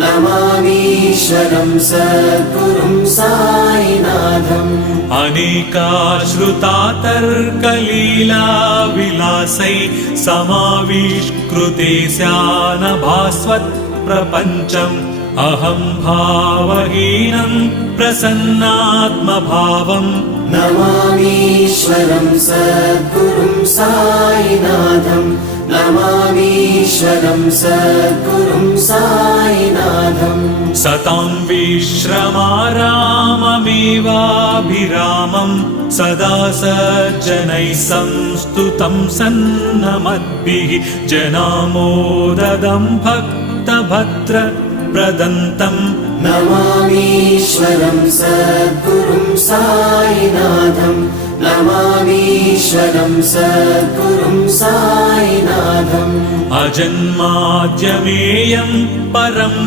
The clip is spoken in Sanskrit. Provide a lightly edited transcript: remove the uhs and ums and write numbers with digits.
नमामीश्वरं सद्गुरुं साईनाथम् अनेकाश्रुतातर्कलीला विलासै समाविष्कृते स्यानभास्वत् प्रपञ्चम् अहं भावहीनं प्रसन्नात्मभावम् नमामीश्वरं सद्गुरुं साईनाथम् नमामीश्वरं सद्गुरुं साईनाथम् सतां विश्रमाराममेवाभिरामं सदा सज्जनैः संस्तुतं सन्नमद्भिः जनामोददं भक्तभद्र प्रदन्तम् नमामीश्वरं सद्गुरुं साईनाथम् नमामीश्वरं सद्गुरुं साईनाथम् अजन्माद्यमेयं परम्